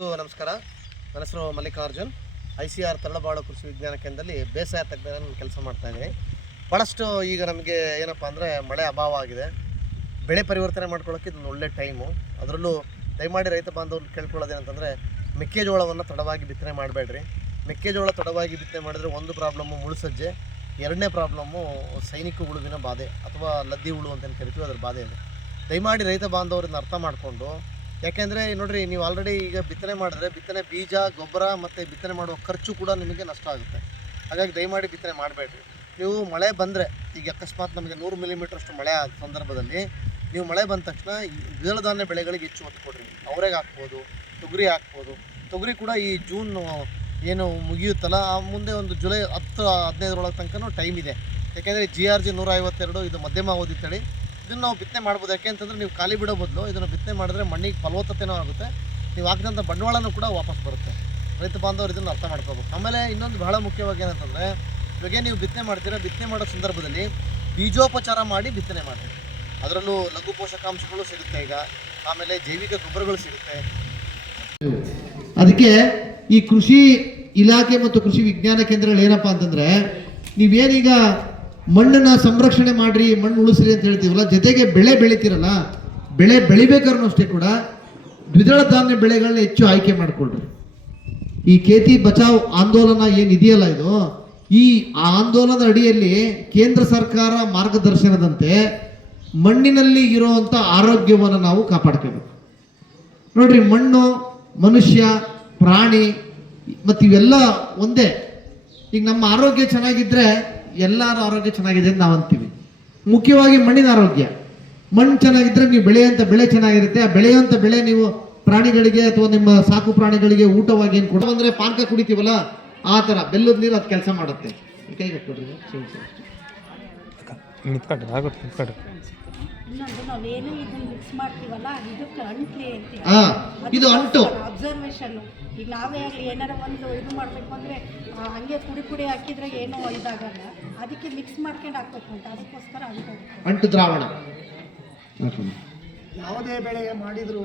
ನಮಸ್ಕಾರ. ನನ್ನ ಹೆಸರು ಮಲ್ಲಿಕಾರ್ಜುನ್. ICR ತರಳಬಾಳು ಕೃಷಿ ವಿಜ್ಞಾನ ಕೇಂದ್ರದಲ್ಲಿ ಬೇಸಾಯ ತಜ್ಞರನ್ನು ಕೆಲಸ ಮಾಡ್ತಾ ಇದ್ದೀನಿ. ಭಾಳಷ್ಟು ಈಗ ನಮಗೆ ಏನಪ್ಪ ಅಂದರೆ ಮಳೆ ಅಭಾವ ಆಗಿದೆ. ಬೆಳೆ ಪರಿವರ್ತನೆ ಮಾಡ್ಕೊಳ್ಳೋಕ್ಕೆ ಇದೊಂದು ಒಳ್ಳೆ ಟೈಮು. ಅದರಲ್ಲೂ ದಯಮಾಡಿ ರೈತ ಬಾಂಧವರು ಕೇಳ್ಕೊಳ್ಳೋದೇನಂತಂದರೆ ಮೆಕ್ಕೆಜೋಳವನ್ನು ತಡವಾಗಿ ಬಿತ್ತನೆ ಮಾಡಬೇಡ್ರಿ. ಮೆಕ್ಕೆಜೋಳ ತಡವಾಗಿ ಬಿತ್ತನೆ ಮಾಡಿದರೆ ಒಂದು ಪ್ರಾಬ್ಲಮ್ಮು ಮುಳುಸಜ್ಜೆ, ಎರಡನೇ ಪ್ರಾಬ್ಲಮ್ಮು ಸೈನಿಕ ಹುಳುವಿನ ಬಾಧೆ ಅಥವಾ ಲದ್ದಿ ಹುಳು ಅಂತ ಕರಿತೀವಿ, ಅದರ ಬಾಧೆ ಇದೆ. ದಯಮಾಡಿ ರೈತ ಬಾಂಧವರನ್ನ ಅರ್ಥ ಮಾಡಿಕೊಂಡು, ಯಾಕೆಂದರೆ ನೋಡಿರಿ, ನೀವು ಆಲ್ರೆಡಿ ಈಗ ಬಿತ್ತನೆ ಮಾಡಿದ್ರೆ ಬಿತ್ತನೆ ಬೀಜ, ಗೊಬ್ಬರ ಮತ್ತು ಬಿತ್ತನೆ ಮಾಡುವ ಖರ್ಚು ಕೂಡ ನಿಮಗೆ ನಷ್ಟ ಆಗುತ್ತೆ. ಹಾಗಾಗಿ ದಯಮಾಡಿ ಬಿತ್ತನೆ ಮಾಡಬೇಡ್ರಿ. ನೀವು ಮಳೆ ಬಂದರೆ, ಈಗ ಅಕಸ್ಮಾತ್ ನಮಗೆ 100 ಮಿಲಿಮೀಟ್ರಷ್ಟು ಮಳೆ ಆದ ಸಂದರ್ಭದಲ್ಲಿ ನೀವು ಮಳೆ ಬಂದ ತಕ್ಷಣ ದ್ವಿದಳ ಧಾನ್ಯ ಬೆಳೆಗಳಿಗೆ ಹೆಚ್ಚು ಒತ್ತು ಕೊಡ್ರಿ. ಅವರೆಗೆ ಹಾಕ್ಬೋದು, ತೊಗರಿ ಹಾಕ್ಬೋದು. ತೊಗರಿ ಕೂಡ ಈ ಜೂನ್ ಏನು ಮುಗಿಯುತ್ತಲ್ಲ, ಆ ಮುಂದೆ ಒಂದು ಜುಲೈ 10-15 ತನಕ ಟೈಮ್ ಇದೆ. ಯಾಕೆಂದರೆ GRG 152 ಇದು ಮಧ್ಯಮ ಅವಧಿ ತಳಿ. ಇದನ್ನು ನಾವು ಬಿತ್ತನೆ ಮಾಡ್ಬೋದು. ಯಾಕೆ ಅಂತಂದರೆ ನೀವು ಖಾಲಿ ಬಿಡೋ ಬದಲು ಇದನ್ನು ಬಿತ್ತನೆ ಮಾಡಿದ್ರೆ ಮಣ್ಣಿಗೆ ಫಲವತ್ತತೆನೂ ಆಗುತ್ತೆ, ನೀವು ಹಾಕಿದಂಥ ಬಂಡವಾಳನೂ ಕೂಡ ವಾಪಸ್ ಬರುತ್ತೆ. ರೈತ ಬಾಂಧವರು ಇದನ್ನು ಅರ್ಥ ಮಾಡ್ಕೋಬೇಕು. ಆಮೇಲೆ ಇನ್ನೊಂದು ಬಹಳ ಮುಖ್ಯವಾಗಿ ಏನಂತಂದರೆ, ಇವಾಗ ನೀವು ಬಿತ್ತನೆ ಮಾಡ್ತೀರಾ, ಬಿತ್ತನೆ ಮಾಡೋ ಸಂದರ್ಭದಲ್ಲಿ ಬೀಜೋಪಚಾರ ಮಾಡಿ ಬಿತ್ತನೆ ಮಾಡಿ. ಅದರಲ್ಲೂ ಲಘು ಪೋಷಕಾಂಶಗಳು ಸಿಗುತ್ತೆ ಈಗ, ಆಮೇಲೆ ಜೈವಿಕ ಗೊಬ್ಬರಗಳು ಸಿಗುತ್ತೆ. ಅದಕ್ಕೆ ಈ ಕೃಷಿ ಇಲಾಖೆ ಮತ್ತು ಕೃಷಿ ವಿಜ್ಞಾನ ಕೇಂದ್ರಗಳು ಏನಪ್ಪ ಅಂತಂದರೆ, ನೀವೇನೀಗ ಮಣ್ಣನ್ನು ಸಂರಕ್ಷಣೆ ಮಾಡಿರಿ, ಮಣ್ಣು ಉಳಿಸ್ರಿ ಅಂತ ಹೇಳ್ತೀವಲ್ಲ, ಜೊತೆಗೆ ಬೆಳೆ ಬೆಳಿತೀರಲ್ಲ, ಬೆಳೆ ಬೆಳಿಬೇಕಾದ್ರೂ ಅಷ್ಟೇ ಕೂಡ ದ್ವಿದಳ ಧಾನ್ಯ ಬೆಳೆಗಳನ್ನ ಹೆಚ್ಚು ಆಯ್ಕೆ ಮಾಡಿಕೊಳ್ರಿ. ಈ ಖೇತಿ ಬಚಾವ್ ಆಂದೋಲನ ಏನಿದೆಯಲ್ಲ, ಇದು ಈ ಆಂದೋಲನದ ಅಡಿಯಲ್ಲಿ ಕೇಂದ್ರ ಸರ್ಕಾರ ಮಾರ್ಗದರ್ಶನದಂತೆ ಮಣ್ಣಿನಲ್ಲಿ ಇರುವಂಥ ಆರೋಗ್ಯವನ್ನು ನಾವು ಕಾಪಾಡ್ಕೋಬೇಕು. ನೋಡ್ರಿ, ಮಣ್ಣು, ಮನುಷ್ಯ, ಪ್ರಾಣಿ ಮತ್ತು ಇವೆಲ್ಲ ಒಂದೇ. ಈಗ ನಮ್ಮ ಆರೋಗ್ಯ ಚೆನ್ನಾಗಿದ್ದರೆ ಎಲ್ಲರ ಆರೋಗ್ಯ ಚೆನ್ನಾಗಿದೆ ಅಂತ ನಾವು ಅಂತೀವಿ. ಮುಖ್ಯವಾಗಿ ಮಣ್ಣಿನ ಆರೋಗ್ಯ. ಮಣ್ಣು ಚೆನ್ನಾಗಿದ್ದರೆ ನೀವು ಬೆಳೆಯುವಂಥ ಬೆಳೆ ಚೆನ್ನಾಗಿರುತ್ತೆ. ಆ ಬೆಳೆಯುವಂಥ ಬೆಳೆ ನೀವು ಪ್ರಾಣಿಗಳಿಗೆ ಅಥವಾ ನಿಮ್ಮ ಸಾಕು ಪ್ರಾಣಿಗಳಿಗೆ ಊಟವಾಗಿ ಏನು ಕೊಡ ಅಂದರೆ ಪಾನಕ ಕುಡಿತೀವಲ್ಲ, ಆ ಥರ ಬೆಲ್ಲದ ನೀರು ಅದು ಕೆಲಸ ಮಾಡುತ್ತೆ. ಕೈಗೆ ಕೊಡ್ರಿ. ಇನ್ನೊಂದು ನಾವೇನು ಇದನ್ನ ಮಿಕ್ಸ್ ಮಾಡ್ತೀವಲ್ಲ, ಇದಕ್ಕೆ ಅಂಟ್ಲಿ ಅಂತೀವಿ. ಇದು ಅಂಟು ಅಬ್ಸರ್ವೇಷನ್. ಈಗ ನಾವೇ ಆಗಲಿ ಏನಾರ ಒಂದು ಇದು ಮಾಡಬೇಕು ಅಂದರೆ ಹಂಗೆ ಪುಡಿ ಹಾಕಿದ್ರೆ ಏನೂ ಇದಾಗಲ್ಲ. ಅದಕ್ಕೆ ಮಿಕ್ಸ್ ಮಾಡ್ಕೊಂಡು ಹಾಕ್ಬೇಕು ಅಂತ, ಅದಕ್ಕೋಸ್ಕರ ಅಂಟು ದ್ರಾವಣ. ಯಾವುದೇ ಬೆಳೆ ಮಾಡಿದರೂ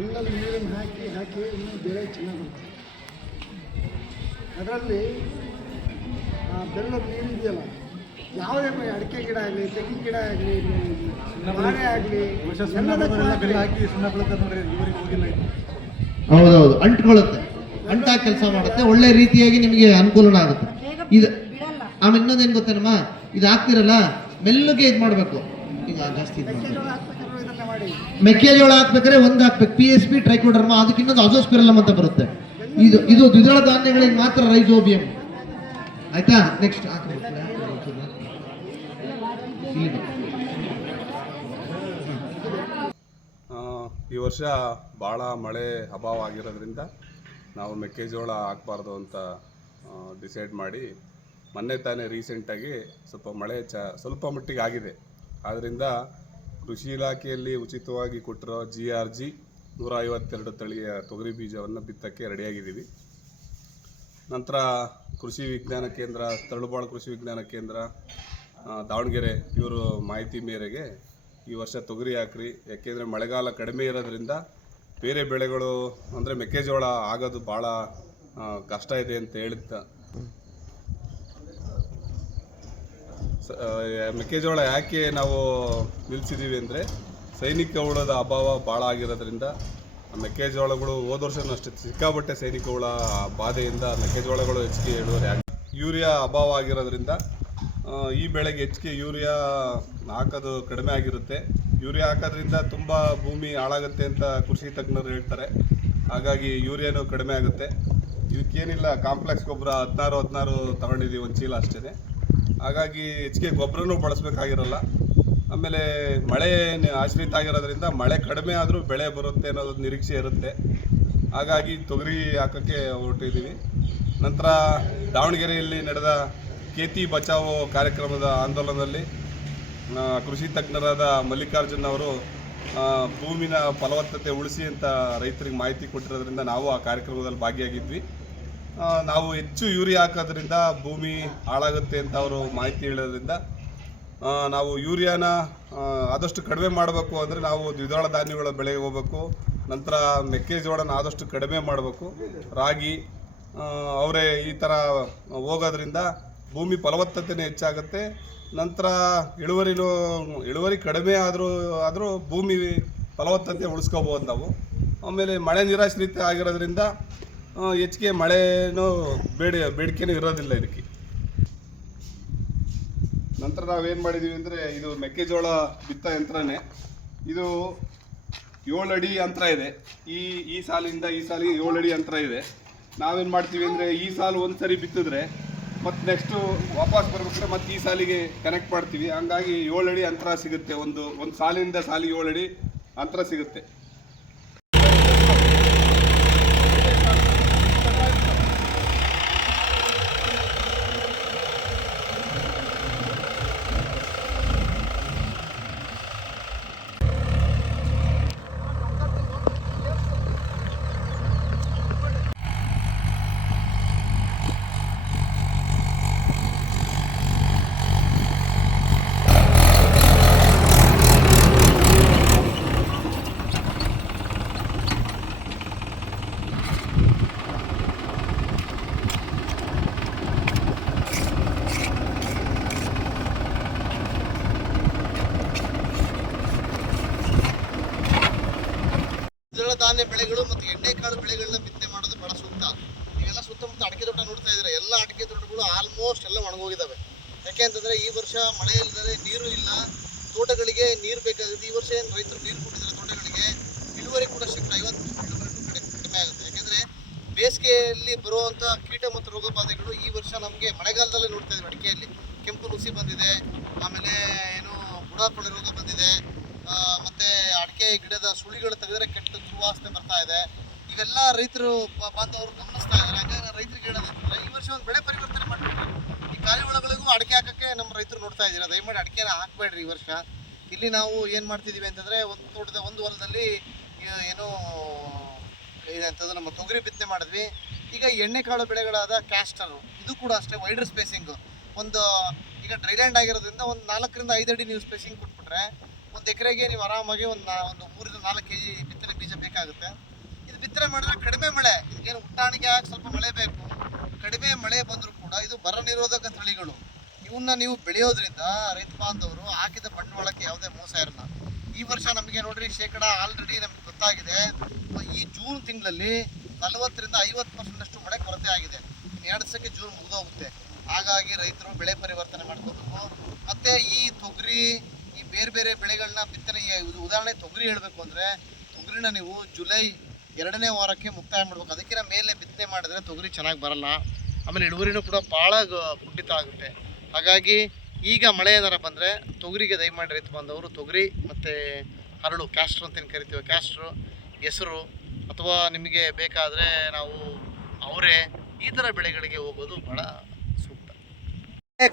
ಎಲ್ಲ ನೀರನ್ನು ಹಾಕಿ ಇನ್ನೂ ಬೆಳೆ ಚೆನ್ನಾಗಿ ಬರುತ್ತೆ. ಅದರಲ್ಲಿ ಬೆಲ್ಲದ ನೀರು ಇದೆಯಲ್ಲ, ಯಾವುದೇ ಅಡಿಕೆ ಗಿಡ ಆಗಲಿ, ತೆಂಗಿನ ಗಿಡ ಆಗಲಿ, ಬಾಳೆ ಆಗಲಿ, ಹೌದೌದು, ಅಂಟ್ಕೊಳ್ಳುತ್ತೆ. ಅಂಟಾಗಿ ಕೆಲಸ ಮಾಡುತ್ತೆ, ಒಳ್ಳೆ ರೀತಿಯಾಗಿ ನಿಮಗೆ ಅನುಕೂಲ ಆಗುತ್ತೆ. ಇದು ಆಮೇಲೆ ಇನ್ನೊಂದೇನು ಗೊತ್ತೇನಮ್ಮ, ಇದು ಹಾಕ್ತಿರಲ್ಲ, ಮೆಲ್ಲಗೆ ಇದು ಮಾಡಬೇಕು. ಈಗ ಜಾಸ್ತಿ ಮೆಕ್ಕೆಜೋಳ ಹಾಕ್ಬೇಕಾದ್ರೆ ಒಂದು ಹಾಕ್ಬೇಕು, PSP ಟ್ರೈಕೋಡರ್ಮಾ, ಅದಕ್ಕೆ ಇನ್ನೊಂದು ಅಜೋಸ್ಪಿರಲಮ್ ಅಂತ ಬರುತ್ತೆ. ಇದು ದ್ವಿದಳ ಧಾನ್ಯಗಳಿಗೆ ಮಾತ್ರ ರೈಜೋಬಿಯಂ. ಆಯ್ತಾ? ನೆಕ್ಸ್ಟ್ ಈ ವರ್ಷ ಭಾಳ ಮಳೆ ಅಭಾವ ಆಗಿರೋದ್ರಿಂದ ನಾವು ಮೆಕ್ಕೆಜೋಳ ಹಾಕಬಾರ್ದು ಅಂತ ಡಿಸೈಡ್ ಮಾಡಿ, ಮೊನ್ನೆ ತಾನೇ ರೀಸೆಂಟಾಗಿ ಸ್ವಲ್ಪ ಮಳೆ ಸ್ವಲ್ಪ ಮಟ್ಟಿಗೆ ಆಗಿದೆ. ಆದ್ದರಿಂದ ಕೃಷಿ ಇಲಾಖೆಯಲ್ಲಿ ಉಚಿತವಾಗಿ ಕೊಟ್ಟಿರೋ GRG 152 ತಳಿಯ ತೊಗರಿ ಬೀಜವನ್ನು ಬಿತ್ತಕ್ಕೆ ರೆಡಿಯಾಗಿದ್ದೀವಿ. ನಂತರ ಕೃಷಿ ವಿಜ್ಞಾನ ಕೇಂದ್ರ, ತರಳಬಾಳು ಕೃಷಿ ವಿಜ್ಞಾನ ಕೇಂದ್ರ ದಾವಣಗೆರೆ ಇವರು ಮಾಹಿತಿ ಮೇರೆಗೆ ಈ ವರ್ಷ ತೊಗರಿ ಹಾಕ್ರಿ, ಯಾಕೆಂದರೆ ಮಳೆಗಾಲ ಕಡಿಮೆ ಇರೋದ್ರಿಂದ ಬೇರೆ ಬೆಳೆಗಳು ಅಂದರೆ ಮೆಕ್ಕೆಜೋಳ ಆಗೋದು ಭಾಳ ಕಷ್ಟ ಇದೆ ಅಂತ ಮೆಕ್ಕೆಜೋಳ ಯಾಕೆ ನಾವು ನಿಲ್ಲಿಸಿದ್ದೀವಿ ಅಂದರೆ, ಸೈನಿಕ ಹುಳದ ಅಭಾವ ಭಾಳ ಆಗಿರೋದ್ರಿಂದ ಮೆಕ್ಕೆಜೋಳಗಳು ಹೋದ ವರ್ಷನೂ ಅಷ್ಟೇ ಸಿಕ್ಕಾಪಟ್ಟೆ ಸೈನಿಕ ಹುಳ ಬಾಧೆಯಿಂದ ಮೆಕ್ಕೆಜೋಳಗಳು ಹೆಚ್ಚಿಗೆ ಇಳುವರಿ ಯೂರಿಯಾ ಅಭಾವ ಆಗಿರೋದ್ರಿಂದ ಈ ಬೆಳೆಗೆ ಹೆಚ್ಚಿಗೆ ಯೂರಿಯಾ ಹಾಕೋದು ಕಡಿಮೆ ಆಗಿರುತ್ತೆ. ಯೂರಿಯಾ ಹಾಕೋದ್ರಿಂದ ತುಂಬ ಭೂಮಿ ಹಾಳಾಗುತ್ತೆ ಅಂತ ಕೃಷಿ ತಜ್ಞರು ಹೇಳ್ತಾರೆ. ಹಾಗಾಗಿ ಯೂರಿಯಾನೂ ಕಡಿಮೆ ಆಗುತ್ತೆ. ಇದಕ್ಕೇನಿಲ್ಲ, ಕಾಂಪ್ಲೆಕ್ಸ್ ಗೊಬ್ಬರ 16 ತಗೊಂಡಿದ್ದೀವಿ, ಒಂದು ಚೀಲ ಅಷ್ಟೇ. ಹಾಗಾಗಿ ಹೆಚ್ಚಿಗೆ ಗೊಬ್ಬರನೂ ಬಳಸಬೇಕಾಗಿರಲ್ಲ. ಆಮೇಲೆ ಮಳೆ ಆಶ್ರಿತ ಆಗಿರೋದ್ರಿಂದ ಮಳೆ ಕಡಿಮೆ ಆದರೂ ಬೆಳೆ ಬರುತ್ತೆ ಅನ್ನೋದು ನಿರೀಕ್ಷೆ ಇರುತ್ತೆ. ಹಾಗಾಗಿ ತೊಗರಿ ಹಾಕೋಕ್ಕೆ ಹೊರಟಿದ್ದೀವಿ. ನಂತರ ದಾವಣಗೆರೆಯಲ್ಲಿ ನಡೆದ ಖೇತಿ ಬಚಾವೋ ಕಾರ್ಯಕ್ರಮದ ಆಂದೋಲನದಲ್ಲಿ ಕೃಷಿ ತಜ್ಞರಾದ ಮಲ್ಲಿಕಾರ್ಜುನ್ ಅವರು ಭೂಮಿನ ಫಲವತ್ತತೆ ಉಳಿಸಿ ಅಂತ ರೈತರಿಗೆ ಮಾಹಿತಿ ಕೊಟ್ಟಿರೋದ್ರಿಂದ ನಾವು ಆ ಕಾರ್ಯಕ್ರಮದಲ್ಲಿ ಭಾಗಿಯಾಗಿದ್ವಿ. ನಾವು ಹೆಚ್ಚು ಯೂರಿಯಾ ಹಾಕೋದ್ರಿಂದ ಭೂಮಿ ಹಾಳಾಗುತ್ತೆ ಅಂತ ಅವರು ಮಾಹಿತಿ ಹೇಳೋದ್ರಿಂದ ನಾವು ಯೂರಿಯಾನ ಆದಷ್ಟು ಕಡಿಮೆ ಮಾಡಬೇಕು ಅಂದರೆ ನಾವು ದ್ವಿದಳ ಧಾನ್ಯಗಳ ಬೆಳೆಗೆ ಹೋಗಬೇಕು. ನಂತರ ಮೆಕ್ಕೆಜೋಳನ ಆದಷ್ಟು ಕಡಿಮೆ ಮಾಡಬೇಕು. ರಾಗಿ ಅವರೇ ಈ ಥರ ಹೋಗೋದ್ರಿಂದ ಭೂಮಿ ಫಲವತ್ತತೆಯೂ ಹೆಚ್ಚಾಗುತ್ತೆ. ನಂತರ ಇಳುವರಿ ಕಡಿಮೆ ಆದರೂ ಭೂಮಿ ಫಲವತ್ತತೆ ಉಳಿಸ್ಕೋಬೋದು ನಾವು. ಆಮೇಲೆ ಮಳೆ ನಿರಾಶ್ರಿತ ಆಗಿರೋದ್ರಿಂದ ಹೆಚ್ಚಿಗೆ ಮಳೆನೂ ಬೇಡಿಕೆನೂ ಇರೋದಿಲ್ಲ ಇದಕ್ಕೆ. ನಂತರ ನಾವೇನು ಮಾಡಿದ್ದೀವಿ ಅಂದರೆ ಇದು ಮೆಕ್ಕೆಜೋಳ ಬಿತ್ತ ಯಂತ್ರನೇ. ಇದು 7 ಅಡಿ ಅಂತರ ಇದೆ. ಈ ಸಾಲಿಂದ ಈ ಸಾಲಿಗೆ 7 ಅಡಿ ಅಂತರ ಇದೆ. ನಾವೇನು ಮಾಡ್ತೀವಿ ಅಂದರೆ ಈ ಸಾಲು ಒಂದು ಸರಿ ಬಿತ್ತಿದ್ರೆ ಮತ್ತು ನೆಕ್ಸ್ಟು ವಾಪಸ್ ಬರ್ಬೇಕಾದ್ರೆ ಮತ್ತು ಈ ಸಾಲಿಗೆ ಕನೆಕ್ಟ್ ಮಾಡ್ತೀವಿ. ಹಂಗಾಗಿ 7 ಅಡಿ ಅಂತರ ಸಿಗುತ್ತೆ. ಒಂದು ಸಾಲಿಂದ ಸಾಲಿಗೆ 7 ಅಡಿ ಅಂತರ ಸಿಗುತ್ತೆ. ದ್ವಿದಳ ಧಾನ್ಯ ಬೆಳೆಗಳು ಮತ್ತು ಎಣ್ಣೆಕಾಳು ಬೆಳೆಗಳನ್ನ ಬಿತ್ತನೆ ಮಾಡೋದು ಬಹಳ ಸೂಕ್ತ. ನೀವೆಲ್ಲ ಸುತ್ತಮುತ್ತ ಅಡಿಕೆ ತೋಟ ನೋಡ್ತಾ ಇದ್ದಾರೆ. ಎಲ್ಲ ಅಡಿಕೆ ತೋಟಗಳು ಆಲ್ಮೋಸ್ಟ್ ಎಲ್ಲ ಒಣಗೋಗಿದ್ದಾವೆ. ಯಾಕೆ ಅಂತಂದರೆ ಈ ವರ್ಷ ಮಳೆ ಇಲ್ಲದೆ ನೀರು ಇಲ್ಲ, ತೋಟಗಳಿಗೆ ನೀರು ಬೇಕಾಗುತ್ತೆ. ಈ ವರ್ಷ ಏನು ರೈತರು ನೀರು ಕೊಟ್ಟಿದ್ದಾರೆ ತೋಟಗಳಿಗೆ, ಇಳುವರಿ ಕೂಡ ಶೇಕಡ 50% ಕಡಿಮೆ ಆಗುತ್ತೆ. ಯಾಕೆಂದರೆ ಬೇಸಿಗೆಯಲ್ಲಿ ಬರುವಂಥ ಕೀಟ ಮತ್ತು ರೋಗ ಬಾಧೆಗಳು ಈ ವರ್ಷ ನಮಗೆ ಮಳೆಗಾಲದಲ್ಲೇ ನೋಡ್ತಾ ಇದ್ದೀವಿ. ಅಡಿಕೆಯಲ್ಲಿ ಕೆಂಪು ನುಸಿ ಬಂದಿದೆ, ಆಮೇಲೆ ಏನು ಬುಡಾಕೊಳೆ ರೋಗ ಬಂದಿದೆ, ಮತ್ತು ಅಡಿಕೆ ಗಿಡದ ಸುಳಿಗಳು ತೆಗೆದರೆ ಕೆಟ್ಟ ದುರ್ವಾಸನೆ ಬರ್ತಾ ಇದೆ. ಇವೆಲ್ಲ ರೈತರು ಬಾಂಧವರು ಗಮನಿಸ್ತಾ ಇದ್ದಾರೆ. ಹಾಗಾಗಿ ರೈತರಿಗೆ ಹೇಳೋದಂತಂದರೆ ಈ ವರ್ಷ ಒಂದು ಬೆಳೆ ಪರಿವರ್ತನೆ ಮಾಡಿಬಿಟ್ರಿ. ಈ ಕಾಳಿ ಒಳಗಳಿಗೂ ಅಡಿಕೆ ಹಾಕೋಕ್ಕೆ ನಮ್ಮ ರೈತರು ನೋಡ್ತಾ ಇದ್ದೀರಾ. ದಯಮಾಡಿ ಅಡಿಕೆನ ಹಾಕಬೇಡ್ರಿ ಈ ವರ್ಷ. ಇಲ್ಲಿ ನಾವು ಏನು ಮಾಡ್ತಿದ್ದೀವಿ ಅಂತಂದರೆ ಒಂದು ತೋಟದ ಒಂದು ಹೊಲದಲ್ಲಿ ಏನೋ ಇದಂತಂದ್ರೆ ನಮ್ಮ ತೊಗರಿ ಬಿತ್ತನೆ ಮಾಡಿದ್ವಿ. ಈಗ ಎಣ್ಣೆಕಾಳು ಬೆಳೆಗಳಾದ ಕ್ಯಾಸ್ಟರು ಇದು ಕೂಡ ಅಷ್ಟೇ ವೈಡರ್ ಸ್ಪೇಸಿಂಗು. ಈಗ ಡ್ರೈಲ್ಯಾಂಡ್ ಆಗಿರೋದ್ರಿಂದ ಒಂದು 4ರಿಂದ 5 ಅಡಿ ನೀವು ಸ್ಪೇಸಿಂಗ್ ಕೊಟ್ಬಿಟ್ರೆ ಒಂದು ಎಕರೆಗೆ ನೀವು ಆರಾಮಾಗಿ ಒಂದು 3ರಿಂದ 4 kg ಬಿತ್ತನೆ ಬೀಜ ಬೇಕಾಗುತ್ತೆ. ಇದು ಬಿತ್ತನೆ ಮಾಡಿದ್ರೆ ಕಡಿಮೆ ಮಳೆ, ಇದಕ್ಕೇನು ಹುಟ್ಟಾಣಿಗೆ ಆಗಿ ಸ್ವಲ್ಪ ಮಳೆ ಬೇಕು. ಕಡಿಮೆ ಮಳೆ ಬಂದರೂ ಕೂಡ ಇದು ಬರ ನಿರೋಧಕ ತಳಿಗಳು. ಇವನ್ನ ನೀವು ಬೆಳೆಯೋದ್ರಿಂದ ರೈತ ಬಾಂಧವರು ಹಾಕಿದ ಬಂಡವಾಳಕ್ಕೆ ಯಾವುದೇ ಮೋಸ ಇರಲ್ಲ. ಈ ವರ್ಷ ನಮಗೆ ನೋಡ್ರಿ ಶೇಕಡ ಆಲ್ರೆಡಿ ನಮಗೆ ಗೊತ್ತಾಗಿದೆ. ಈ ಜೂನ್ ತಿಂಗಳಲ್ಲಿ 40ರಿಂದ 50% ಮಳೆ ಕೊರತೆ ಆಗಿದೆ. 2 ದಿವಸಕ್ಕೆ ಜೂನ್ ಮುಗಿದೋಗುತ್ತೆ. ಹಾಗಾಗಿ ರೈತರು ಬೆಳೆ ಪರಿವರ್ತನೆ ಮಾಡ್ಕೋಬೇಕು. ಮತ್ತು ಈ ತೊಗರಿ ಈ ಬೇರೆ ಬೇರೆ ಬೆಳೆಗಳನ್ನ ಬಿತ್ತನೆ, ಉದಾಹರಣೆ ತೊಗರಿ ಹೇಳಬೇಕು ಅಂದರೆ ತೊಗರಿನ ನೀವು ಜುಲೈ 2ನೇ ವಾರಕ್ಕೆ ಮುಕ್ತಾಯ ಮಾಡಬೇಕು. ಅದಕ್ಕಿಂತ ಮೇಲೆ ಬಿತ್ತನೆ ಮಾಡಿದ್ರೆ ತೊಗರಿ ಚೆನ್ನಾಗಿ ಬರಲ್ಲ. ಆಮೇಲೆ ಇಳುವರಿನೂ ಕೂಡ ಭಾಳ ಕುಂಠಿತ ಆಗುತ್ತೆ. ಹಾಗಾಗಿ ಈಗ ಮಳೆ ಏನಾರ ಬಂದರೆ ತೊಗರಿಗೆ ದಯಮಾಡಿ ರೈತ ಬಂದವರು ತೊಗರಿ ಮತ್ತು ಹರಳು ಕ್ಯಾಸ್ಟ್ರು ಅಂತ ಏನು ಕರಿತೀವಿ, ಕ್ಯಾಸ್ಟ್ರು, ಹೆಸರು, ಅಥವಾ ನಿಮಗೆ ಬೇಕಾದರೆ ನಾವು ಅವರೇ ಈ ಥರ ಬೆಳೆಗಳಿಗೆ ಹೋಗೋದು ಭಾಳ ಸೂಕ್ತ.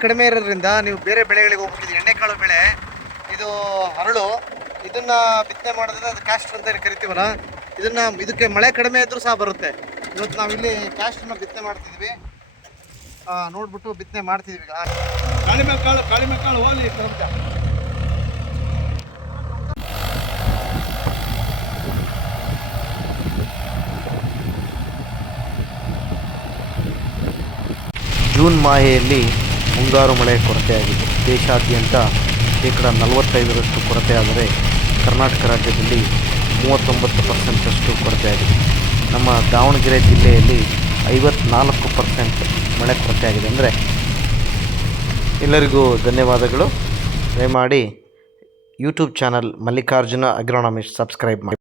ಕಡಿಮೆ ಇರೋದ್ರಿಂದ ನೀವು ಬೇರೆ ಬೆಳೆಗಳಿಗೆ ಹೋಗ್ಬಿಟ್ಟಿದ್ದೀವಿ. ಎಣ್ಣೆಕಾಳು ಬೆಳೆ ಇದು ಹರಳು, ಇದನ್ನು ಬಿತ್ತನೆ ಮಾಡಿದ್ರೆ ಅದು ಕ್ಯಾಸ್ಟ್ ಅಂತ ಏನು ಕರಿತೀವಲ್ಲ, ಇದಕ್ಕೆ ಮಳೆ ಕಡಿಮೆ ಇದ್ದರೂ ಸಹ ಬರುತ್ತೆ. ಇವತ್ತು ನಾವಿಲ್ಲಿ ಕ್ಯಾಸ್ಟನ್ನು ಬಿತ್ತನೆ ಮಾಡ್ತಿದ್ವಿ, ನೋಡ್ಬಿಟ್ಟು ಬಿತ್ತನೆ ಮಾಡ್ತಿದ್ವಿ. ಈಗ ಕಾಳಿಮೆಕ್ಕಾಳು ಹೋಗ್ಲಿ ಜೂನ್ ಮಾಹೆಯಲ್ಲಿ ಮುಂಗಾರು ಮಳೆ ಕೊರತೆಯಾಗಿದೆ. ದೇಶಾದ್ಯಂತ ಶೇಕಡ 45ರಷ್ಟು ಕೊರತೆಯಾದರೆ ಕರ್ನಾಟಕ ರಾಜ್ಯದಲ್ಲಿ 39% ಕೊರತೆಯಾಗಿದೆ. ನಮ್ಮ ದಾವಣಗೆರೆ ಜಿಲ್ಲೆಯಲ್ಲಿ 54% ಮಳೆ ಕೊರತೆಯಾಗಿದೆ. ಅಂದರೆ ಎಲ್ಲರಿಗೂ ಧನ್ಯವಾದಗಳು. ದಯಮಾಡಿ ಯೂಟ್ಯೂಬ್ ಚಾನಲ್ ಮಲ್ಲಿಕಾರ್ಜುನ ಅಗ್ರೋನಮಿಸ್ಟ್ ಸಬ್ಸ್ಕ್ರೈಬ್ ಮಾಡಿ.